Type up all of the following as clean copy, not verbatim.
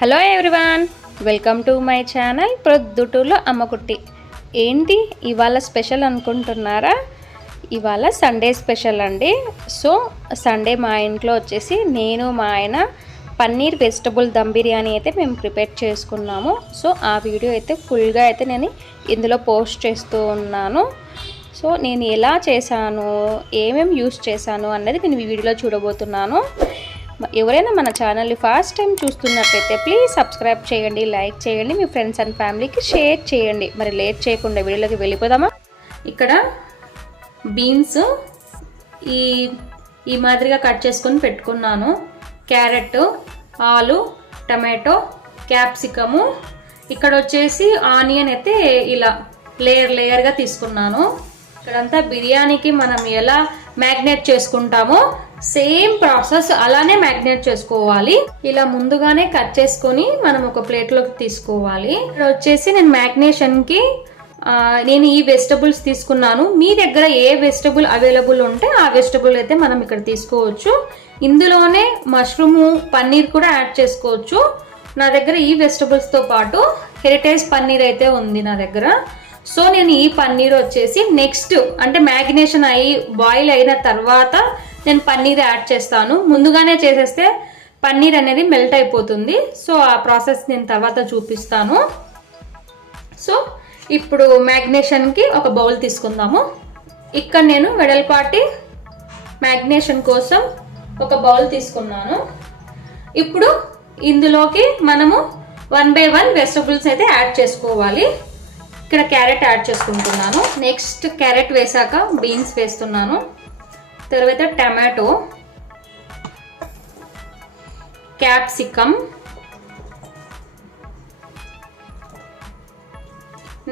Hello everyone, welcome to my channel ప్రొద్దుటూరులో అమ్మకుట్టి. ఏంటి ఇవాళ స్పెషల్ అనుకుంటున్నారా? ఇవాళ సండే స్పెషల్ అండి. సో సండే మా ఇంట్లో వచ్చేసి నేను మా ఆయన పన్నీర్ వెజిటబుల్ దమ్ బిర్యానీ అయితే మేము ప్రిపేర్ చేసుకున్నాము. సో ఆ వీడియో అయితే ఫుల్గా అయితే నేను ఇందులో పోస్ట్ చేస్తూ ఉన్నాను. సో నేను ఎలా చేశాను, ఏమేమి యూస్ చేశాను అన్నది నేను ఈ వీడియోలో చూడబోతున్నాను. ఎవరైనా మన ఛానల్ని ఫస్ట్ టైం చూస్తున్నట్లయితే ప్లీజ్ సబ్స్క్రైబ్ చేయండి, లైక్ చేయండి, మీ ఫ్రెండ్స్ అండ్ ఫ్యామిలీకి షేర్ చేయండి. మరి లేట్ చేయకుండా వీడియోలోకి వెళ్ళిపోదామా? ఇక్కడ బీన్స్ ఈ మాదిరిగా కట్ చేసుకొని పెట్టుకున్నాను. క్యారెట్, ఆలు, టమాటో, క్యాప్సికము, ఇక్కడ వచ్చేసి ఆనియన్ అయితే ఇలా లేయర్గా తీసుకున్నాను. ఇక్కడంతా బిర్యానీకి మనం ఎలా మ్యాగ్నేట్ చేసుకుంటామో సేమ్ ప్రాసెస్ అలానే మ్యాగ్నేట్ చేసుకోవాలి. ఇలా ముందుగానే కట్ చేసుకొని మనం ఒక ప్లేట్లోకి తీసుకోవాలి. ఇక్కడ వచ్చేసి నేను మ్యాగ్నేషన్కి నేను ఈ వెజిటబుల్స్ తీసుకున్నాను. మీ దగ్గర ఏ వెజిటబుల్ అవైలబుల్ ఉంటే ఆ వెజిటబుల్ అయితే మనం ఇక్కడ తీసుకోవచ్చు. ఇందులోనే మష్రూము, పన్నీర్ కూడా యాడ్ చేసుకోవచ్చు. నా దగ్గర ఈ వెజిటబుల్స్తో పాటు హెరిటేజ్ పన్నీర్ అయితే ఉంది నా దగ్గర. సో నేను ఈ పన్నీర్ వచ్చేసి నెక్స్ట్ అంటే మ్యాగ్నేషన్ అయ్యి బాయిల్ అయిన తర్వాత నేను పన్నీర్ యాడ్ చేస్తాను. ముందుగానే చేసేస్తే పన్నీర్ అనేది మెల్ట్ అయిపోతుంది. సో ఆ ప్రాసెస్ నేను తర్వాత చూపిస్తాను. సో ఇప్పుడు మ్యాగ్నేషన్కి ఒక బౌల్ తీసుకుందాము. ఇక్కడ నేను వెడల్పాటి మ్యాగ్నేషన్ కోసం ఒక బౌల్ తీసుకున్నాను. ఇప్పుడు ఇందులోకి మనము 1 by 1 వెజిటబుల్స్ అయితే యాడ్ చేసుకోవాలి. ఇక్కడ క్యారెట్ యాడ్ చేసుకుంటున్నాను. నెక్స్ట్ క్యారెట్ వేసాక బీన్స్ వేస్తున్నాను. తర్వాత టమాటో, క్యాప్సికమ్,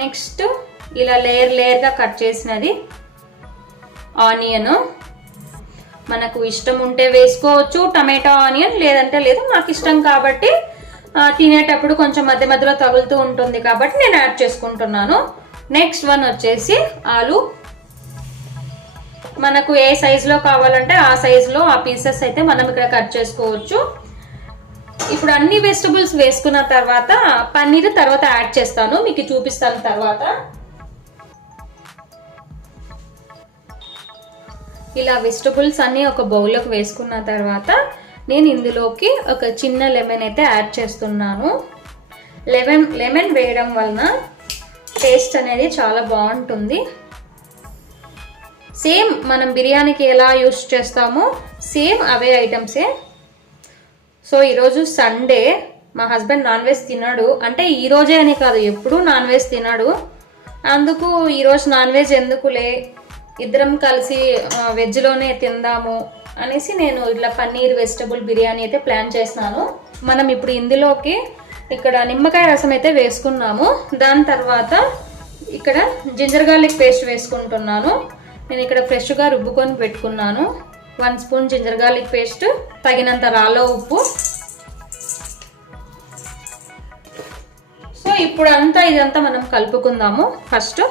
నెక్స్ట్ ఇలా లేయర్గా కట్ చేసినది ఆనియన్. మనకు ఇష్టం ఉంటే వేసుకోవచ్చు టమాటో ఆనియన్, లేదంటే లేదు. నాకు ఇష్టం కాబట్టి తినేటప్పుడు కొంచెం మధ్య మధ్యలో తగులుతూ ఉంటుంది కాబట్టి నేను యాడ్ చేసుకుంటున్నాను. నెక్స్ట్ వన్ వచ్చేసి ఆలు. మనకు ఏ సైజులో కావాలంటే ఆ సైజులో ఆ పీసెస్ అయితే మనం ఇక్కడ కట్ చేసుకోవచ్చు. ఇప్పుడు అన్ని వెజిటబుల్స్ వేసుకున్న తర్వాత పన్నీర్ తర్వాత యాడ్ చేస్తాను, మీకు చూపిస్తాను తర్వాత. ఇలా వెజిటబుల్స్ అన్ని ఒక బౌల్లోకి వేసుకున్న తర్వాత నేను ఇందులోకి ఒక చిన్న లెమన్ అయితే యాడ్ చేస్తున్నాను. లెమన్ వేయడం వలన టేస్ట్ అనేది చాలా బాగుంటుంది. సేమ్ మనం బిర్యానీకి ఎలా యూస్ చేస్తామో సేమ్ అవే ఐటమ్సే. సో ఈరోజు సండే, మా హస్బెండ్ నాన్ వెజ్ తినడు. అంటే ఈ రోజే అని కాదు, ఎప్పుడూ నాన్ వెజ్ తినడు. అందుకు ఈరోజు నాన్ వెజ్ ఎందుకులే, ఇద్దరం కలిసి వెజ్లోనే తిందాము అనేసి నేను ఇట్లా పన్నీర్ వెజిటబుల్ బిర్యానీ అయితే ప్లాన్ చేస్తున్నాను. మనం ఇప్పుడు ఇందులోకి ఇక్కడ నిమ్మకాయ రసం అయితే వేసుకున్నాము. దాని తర్వాత ఇక్కడ జింజర్ గార్లిక్ పేస్ట్ వేసుకుంటున్నాను. నేను ఇక్కడ ఫ్రెష్గా రుబ్బుకొని పెట్టుకున్నాను. 1 స్పూన్ జింజర్ గార్లిక్ పేస్ట్, తగినంత రాళ్ళ ఉప్పు. సో ఇప్పుడు ఇదంతా మనం కలుపుకుందాము. ఫస్ట్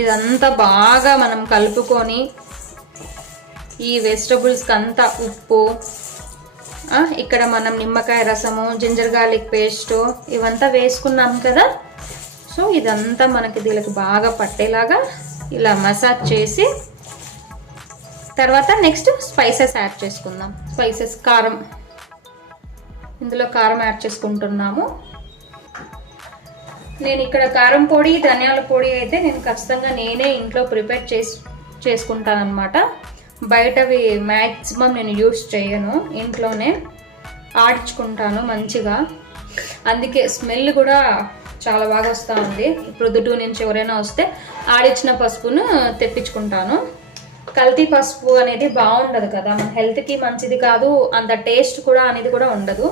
ఇదంతా బాగా మనం కలుపుకొని ఈ వెజిటబుల్స్కి అంతా ఉప్పు, ఇక్కడ మనం నిమ్మకాయ రసము, జింజర్ గార్లిక్ పేస్ట్ ఇవంతా వేసుకున్నాం కదా. సో ఇదంతా మనకి దీనికి బాగా పట్టేలాగా ఇలా మసాజ్ చేసి తర్వాత నెక్స్ట్ స్పైసెస్ యాడ్ చేసుకుందాం. స్పైసెస్, కారం, ఇందులో కారం యాడ్ చేసుకుంటున్నాము. నేను ఇక్కడ కారం పొడి, ధనియాల పొడి అయితే నేను ఖచ్చితంగా నేనే ఇంట్లో ప్రిపేర్ చేసుకుంటాను అనమాట. బయటవి మ్యాక్సిమం నేను యూస్ చేయను, ఇంట్లోనే ఆడించుకుంటాను మంచిగా. అందుకే స్మెల్ కూడా చాలా బాగా వస్తూ ఉంది. ప్రొద్దుటూరు నుంచి ఎవరైనా వస్తే ఆడించిన పసుపును తెప్పించుకుంటాను. కల్తీ పసుపు అనేది బాగుండదు కదా, మన హెల్త్కి మంచిది కాదు, అంత టేస్ట్ కూడా అనేది కూడా ఉండదు.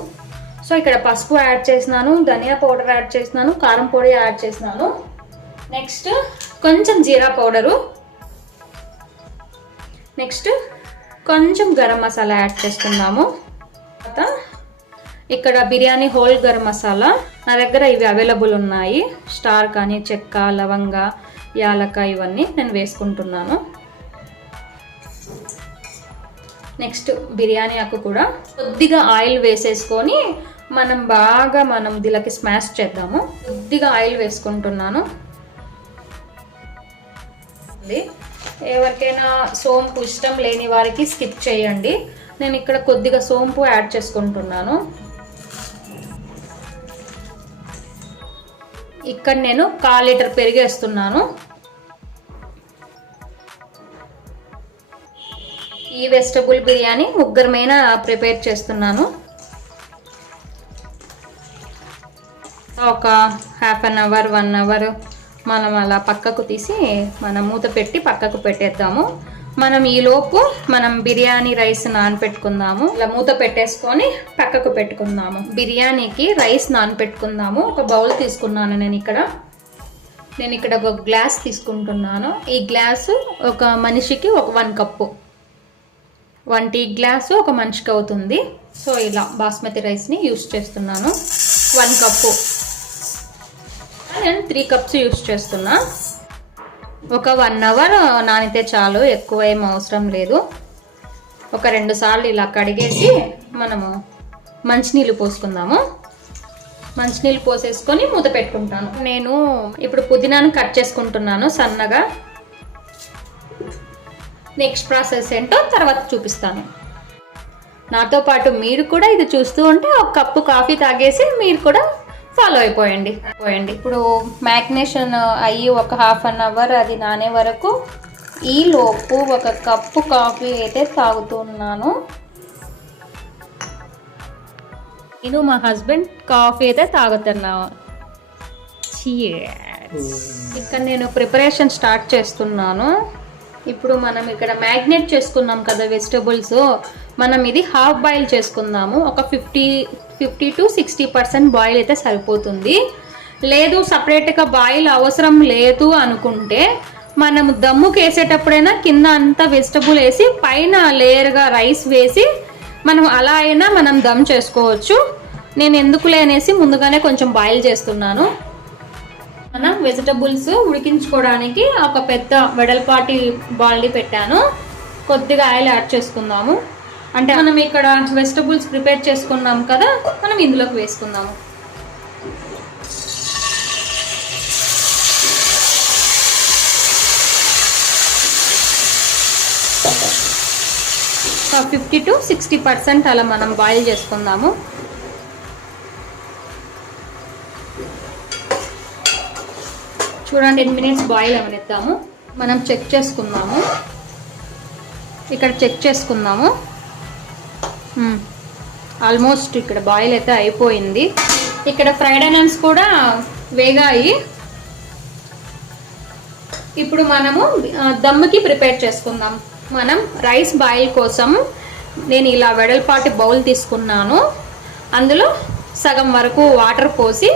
సో ఇక్కడ పసుపు యాడ్ చేసినాను, ధనియా పౌడర్ యాడ్ చేసినాను, కారం పొడి యాడ్ చేసినాను. నెక్స్ట్ కొంచెం జీరా పౌడరు, నెక్స్ట్ కొంచెం గరం మసాలా యాడ్ చేసుకుందాము. తర్వాత ఇక్కడ బిర్యానీ హోల్ గరం మసాలా నా దగ్గర ఇవి అవైలబుల్ ఉన్నాయి. స్టార్ కానీ, చెక్క, లవంగ, యాలక ఇవన్నీ నేను వేసుకుంటున్నాను. నెక్స్ట్ బిర్యానీ ఆకు కూడా కొద్దిగా ఆయిల్ వేసేసుకొని మనం దీనికి స్మాష్ చేద్దాము. కొద్దిగా ఆయిల్ వేసుకుంటున్నాను. ఎవరికైనా సోంపు ఇష్టం లేని వారికి స్కిప్ చేయండి. నేను ఇక్కడ కొద్దిగా సోంపు యాడ్ చేసుకుంటున్నాను. ఇక్కడ నేను 1/4 లీటర్ పెరుగు వేస్తున్నాను. ఈ వెజిటబుల్ బిర్యానీ ముగ్గురమైనా ప్రిపేర్ చేస్తున్నాను. ఒక 1/2 అవర్ 1 అవర్ మనం అలా పక్కకు తీసి మనం మూత పెట్టి పక్కకు పెట్టేద్దాము. మనం ఈలోపు మనం బిర్యానీ రైస్ నానపెట్టుకుందాము. ఇలా మూత పెట్టేసుకొని పక్కకు పెట్టుకుందాము. బిర్యానీకి రైస్ నానపెట్టుకుందాము. ఒక బౌల్ తీసుకున్నాను నేను ఇక్కడ ఒక గ్లాస్ తీసుకుంటున్నాను. ఈ గ్లాసు ఒక మనిషికి ఒక 1 కప్పు, 1 టీ గ్లాసు ఒక మనిషికి అవుతుంది. సో ఇలా బాస్మతి రైస్ని యూస్ చేస్తున్నాను. 1 కప్పు నేను 3 కప్స్ యూస్ చేస్తున్నా. ఒక 1 అవర్ నానితే చాలు, ఎక్కువ ఏం అవసరం లేదు. ఒక 2 సార్లు ఇలా కడిగేసి మనము మంచినీళ్ళు పోసుకుందాము. మంచినీళ్ళు పోసేసుకొని మూత పెట్టుకుంటాను. నేను ఇప్పుడు పుదీనాను కట్ చేసుకుంటున్నాను సన్నగా. నెక్స్ట్ ప్రాసెస్ ఏంటో తర్వాత చూపిస్తాను. నాతో పాటు మీరు కూడా ఇది చూస్తూ ఉంటే ఒక కప్పు కాఫీ తాగేసి మీరు కూడా ఫాలో అయిపోయండి. ఇప్పుడు మ్యాగ్నేషన్ అయ్యి ఒక 1/2 అవర్ అది నానే వరకు ఈలోపు ఒక కప్పు కాఫీ అయితే తాగుతున్నాను. నేను మా హస్బెండ్ కాఫీ అయితే తాగుతున్నాను. ఇక్కడ నేను ప్రిపరేషన్ స్టార్ట్ చేస్తున్నాను. ఇప్పుడు మనం ఇక్కడ మ్యాగ్నేట్ చేసుకున్నాం కదా వెజిటబుల్స్, మనం ఇది హాఫ్ బాయిల్ చేసుకుందాము. ఒక 50 to 60% బాయిల్ అయితే సరిపోతుంది. లేదు సపరేట్గా బాయిల్ అవసరం లేదు అనుకుంటే మనం దమ్ముకి వేసేటప్పుడైనా కింద అంతా వెజిటబుల్ వేసి పైన లేయర్గా రైస్ వేసి మనం అలా అయినా మనం దమ్ చేసుకోవచ్చు. నేను ఎందుకులే అనేసి ముందుగానే కొంచెం బాయిల్ చేస్తున్నాను. మనం వెజిటబుల్స్ ఉడికించుకోవడానికి ఒక పెద్ద వెడల్పాటి బాల్ని పెట్టాను. కొద్దిగా ఆయిల్ యాడ్ చేసుకుందాము. అంటే మనం ఇక్కడ వెజిటబుల్స్ ప్రిపేర్ చేసుకున్నాం కదా, మనం ఇందులోకి వేసుకుందాము. ఒక 50 to 60% అలా మనం బాయిల్ చేసుకుందాము. చూడండి 10 minutes బాయిల్ అవనిద్దాము. మనం చెక్ చేసుకుందాము. ఇక్కడ చెక్ చేసుకుందాము. ఆల్మోస్ట్ ఇక్కడ బాయిల్ అయితే అయిపోయింది. ఇక్కడ ఫ్రైడ్ ఆనియన్స్ కూడా వేగాయి. ఇప్పుడు మనము దమ్ముకి ప్రిపేర్ చేసుకుందాం. మనం రైస్ బాయిల్ కోసం నేను ఇలా వెడల్పాటి బౌల్ తీసుకున్నాను. అందులో సగం వరకు వాటర్ పోసి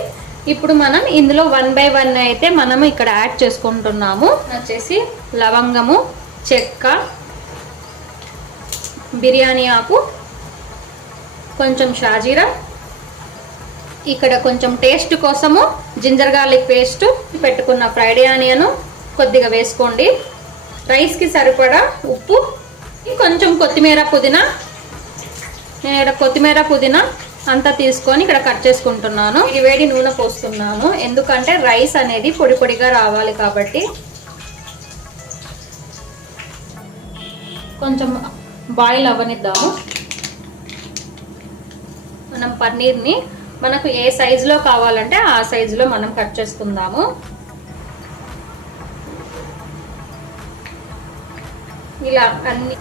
ఇప్పుడు మనం ఇందులో 1 by 1 అయితే మనము ఇక్కడ యాడ్ చేసుకుంటున్నాము. వచ్చేసి లవంగము, చెక్క, బిర్యానీ ఆకు, కొంచెం షాజీరా, ఇక్కడ కొంచెం టేస్ట్ కోసము జింజర్ గార్లిక్ పేస్ట్, పెట్టుకున్న ఫ్రైడ్ ఆనియన్ కొద్దిగా వేసుకోండి. రైస్కి సరిపడా ఉప్పు, కొంచెం కొత్తిమీర పుదీనా. నేను ఇక్కడ కొత్తిమీర పుదీనా అంతా తీసుకొని ఇక్కడ కట్ చేసుకుంటున్నాను. ఇది వేడి నూనె పోస్తున్నాను, ఎందుకంటే రైస్ అనేది పొడి పొడిగా రావాలి కాబట్టి. కొంచెం బాయిల్ అవ్వనిద్దాము. మనం పన్నీర్ని మనకు ఏ సైజులో కావాలంటే ఆ సైజులో మనం కట్ చేసుకుందాము. ఇలా అన్ని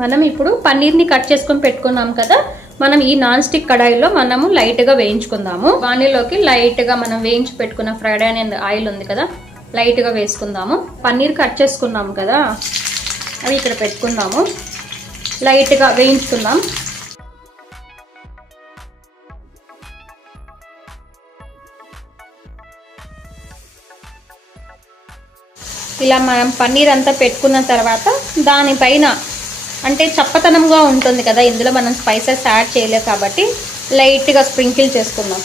మనం ఇప్పుడు పన్నీర్ని కట్ చేసుకొని పెట్టుకున్నాం కదా, మనం ఈ నాన్ స్టిక్ కడాయిలో మనము లైట్గా వేయించుకుందాము. వానిలోకి లైట్గా మనం వేయించి పెట్టుకున్న ఫ్రైడ్ ఆనియన్ ఆయిల్ ఉంది కదా, లైట్గా వేసుకుందాము. పన్నీర్ కట్ చేసుకున్నాము కదా, అది ఇక్కడ పెట్టుకుందాము. లైట్గా వేయించుకుందాం. ఇలా మనం పన్నీర్ అంతా పెట్టుకున్న తర్వాత దానిపైన అంటే చప్పతనంగా ఉంటుంది కదా, ఇందులో మనం స్పైసెస్ యాడ్ చేయలేదు కాబట్టి లైట్గా స్ప్రింకిల్ చేసుకుందాం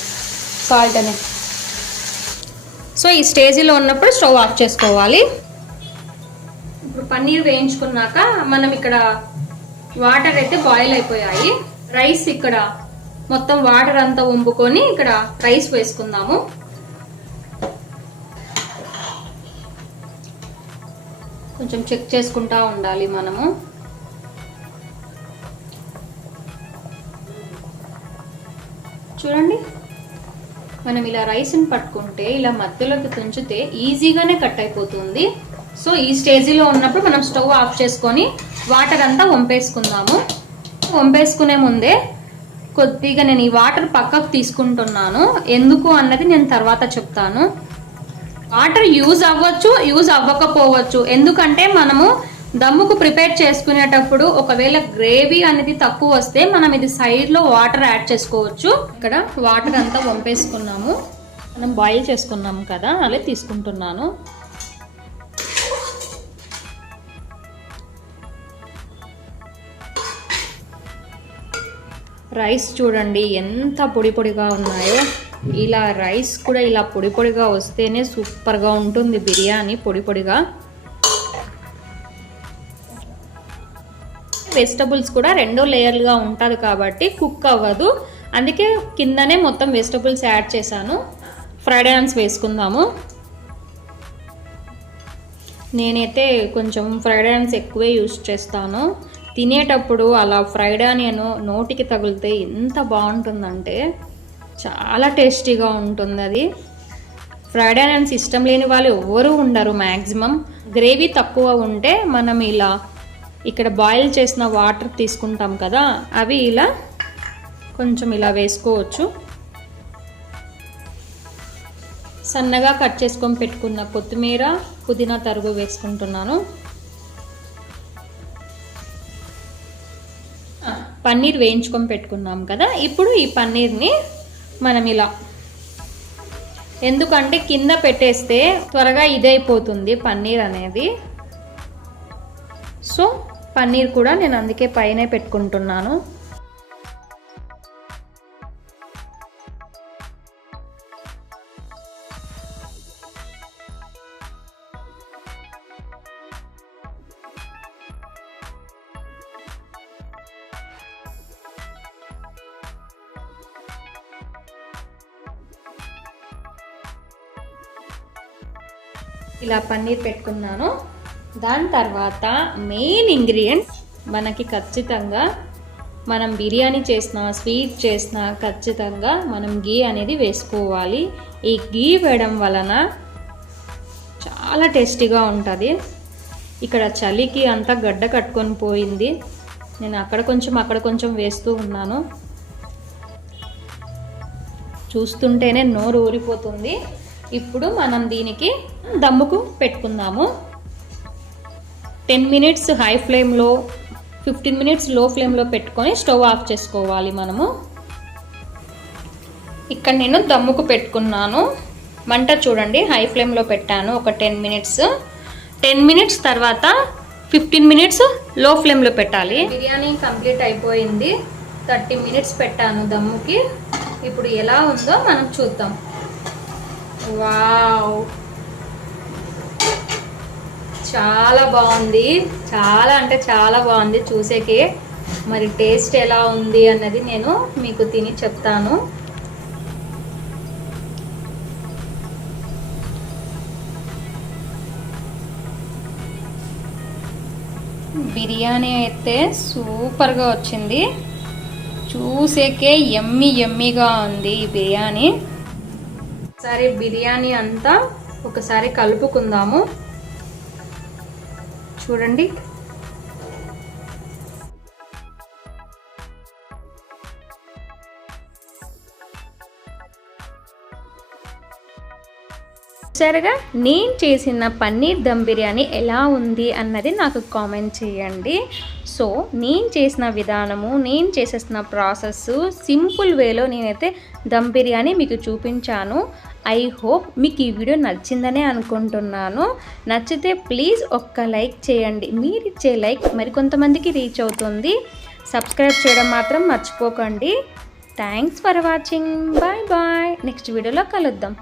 సాల్ట్ అని. సో ఈ స్టేజ్లో ఉన్నప్పుడు స్టవ్ ఆఫ్ చేసుకోవాలి. ఇప్పుడు పన్నీర్ వేయించుకున్నాక మనం ఇక్కడ వాటర్ అయితే బాయిల్ అయిపోయాయి. రైస్ ఇక్కడ మొత్తం వాటర్ అంతా వంపుకొని ఇక్కడ రైస్ వేసుకుందాము. కొంచెం చెక్ చేసుకుంటా ఉండాలి మనము. చూడండి, మనం ఇలా రైస్ని పట్టుకుంటే ఇలా మధ్యలోకి తుంచితే ఈజీగానే కట్ అయిపోతుంది. సో ఈ స్టేజ్లో ఉన్నప్పుడు మనం స్టవ్ ఆఫ్ చేసుకొని వాటర్ అంతా వంపేసుకుందాము. వంపేసుకునే ముందే కొద్దిగా నేను ఈ వాటర్ పక్కకు తీసుకుంటున్నాను. ఎందుకు అన్నది నేను తర్వాత చెప్తాను. వాటర్ యూజ్ అవ్వచ్చు, యూజ్ అవ్వకపోవచ్చు. ఎందుకంటే మనము దమ్ముకు ప్రిపేర్ చేసుకునేటప్పుడు ఒకవేళ గ్రేవీ అనేది తక్కువ వస్తే మనం ఇది సైడ్లో వాటర్ యాడ్ చేసుకోవచ్చు. ఇక్కడ వాటర్ అంతా వంపేసుకున్నాము. మనం బాయిల్ చేసుకున్నాము కదా, అలా తీసుకుంటున్నాను. రైస్ చూడండి ఎంత పొడి పొడిగా ఉన్నాయో. ఇలా రైస్ కూడా ఇలా పొడి పొడిగా వస్తేనే సూపర్గా ఉంటుంది బిర్యానీ. పొడి పొడిగా వెజిటబుల్స్ కూడా 2 లేయర్లుగా ఉంటుంది కాబట్టి కుక్ అవ్వదు. అందుకే కిందనే మొత్తం వెజిటబుల్స్ యాడ్ చేశాను. ఫ్రైడ్ ఆనియన్స్ వేసుకుందాము. నేనైతే కొంచెం ఫ్రైడ్ ఆనియన్స్ ఎక్కువే యూస్ చేస్తాను. తినేటప్పుడు అలా ఫ్రైడ్ ఆనియన్ నోటికి తగిలితే ఎంత బాగుంటుందంటే చాలా టేస్టీగా ఉంటుంది. అది ఫ్రైడ్ ఆనియన్స్ ఇష్టం లేని వాళ్ళు ఎవరు ఉండరు మ్యాక్సిమం. గ్రేవీ తక్కువ ఉంటే మనం ఇలా ఇక్కడ బాయిల్ చేసిన వాటర్ తీసుకుంటాం కదా, అవి ఇలా కొంచెం ఇలా వేసుకోవచ్చు. సన్నగా కట్ చేసుకొని పెట్టుకున్న కొత్తిమీర, పుదీనా తరుగు వేసుకుంటున్నాను. పన్నీర్ వేయించుకొని పెట్టుకున్నాం కదా, ఇప్పుడు ఈ పన్నీర్ని మనం ఇలా, ఎందుకంటే కింద పెట్టేస్తే త్వరగా ఇదైపోతుంది పన్నీర్ అనేది. సో పన్నీర్ కూడా నేను అందుకే పైనే పెట్టుకుంటున్నాను. ఇలా పన్నీర్ పెట్టుకున్నాను. దాని తర్వాత మెయిన్ ఇంగ్రీడియంట్ మనకి ఖచ్చితంగా మనం బిర్యానీ చేసినా స్వీట్ చేసినా ఖచ్చితంగా మనం గీ అనేది వేసుకోవాలి. ఈ గీ వేయడం వలన చాలా టేస్టీగా ఉంటుంది. ఇక్కడ చలికి అంతా గడ్డ కట్టుకొని పోయింది. నేను అక్కడ కొంచెం వేస్తూ ఉన్నాను. చూస్తుంటేనే నోరు ఊరిపోతుంది. ఇప్పుడు మనం దీనికి దమ్ముకు పెట్టుకుందాము. 10 మినిట్స్ హై ఫ్లేమ్లో, 15 మినిట్స్ లో ఫ్లేమ్లో పెట్టుకొని స్టవ్ ఆఫ్ చేసుకోవాలి మనము. ఇక్కడ నేను దమ్ముకు పెట్టుకున్నాను. మంట చూడండి హై ఫ్లేమ్లో పెట్టాను ఒక 10 మినిట్స్. 10 మినిట్స్ తర్వాత 15 మినిట్స్ లో ఫ్లేమ్లో పెట్టాలి. బిర్యానీ కంప్లీట్ అయిపోయింది. 30 మినిట్స్ పెట్టాను దమ్ముకి. ఇప్పుడు ఎలా ఉందో మనం చూద్దాం. వావ్, చాలా బాగుంది. చాలా అంటే చాలా బాగుంది చూసేకే. మరి టేస్ట్ ఎలా ఉంది అన్నది నేను మీకు తిని చెప్తాను. బిర్యానీ అయితే సూపర్గా వచ్చింది. చూసేకే యమ్మీగా ఉంది ఈ బిర్యానీ. ఒకసారి బిర్యానీ అంతా ఒకసారి కలుపుకుందాము. చూడండి, సరిగా నేను చేసిన పన్నీర్ దమ్ బిర్యానీ ఎలా ఉంది అన్నది నాకు కామెంట్ చేయండి. సో నేను చేసిన విధానము, నేను చేసేసిన ప్రాసెస్ సింపుల్ వేలో నేనైతే దమ్ బిర్యానీ మీకు చూపించాను. ఐ హోప్ మీకు ఈ వీడియో నచ్చిందనే అనుకుంటున్నాను. నచ్చితే ప్లీజ్ ఒక్క లైక్ చేయండి. మీరు ఇచ్చే లైక్ మరికొంతమందికి రీచ్ అవుతుంది. సబ్స్క్రైబ్ చేయడం మాత్రం మర్చిపోకండి. Thanks for watching. Bye bye. Next వీడియోలో కలుద్దాం.